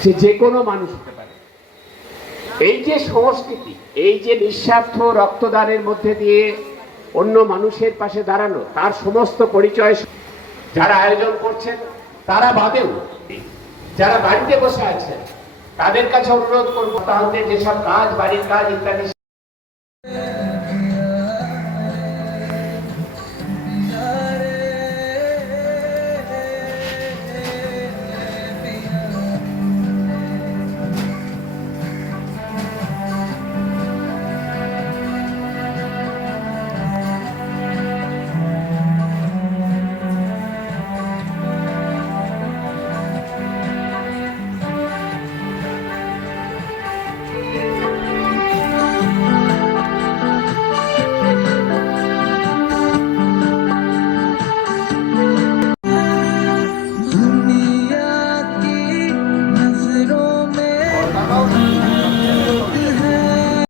সে যে কোনো মানুষ হতে পারে। এই যে সংস্কৃতি, এই যে নিঃস্বার্থ রক্তদানের মধ্যে দিয়ে অন্য মানুষের পাশে দাঁড়ানো, তার সমস্ত পরিচয় যারা আয়োজন করছেন তারা বাদেও যারা বাড়িতে বসে আছেন তাদের কাছে অনুরোধ করবো, তাহলে যেসব কাজ, বাড়ির কাজ ইত্যাদি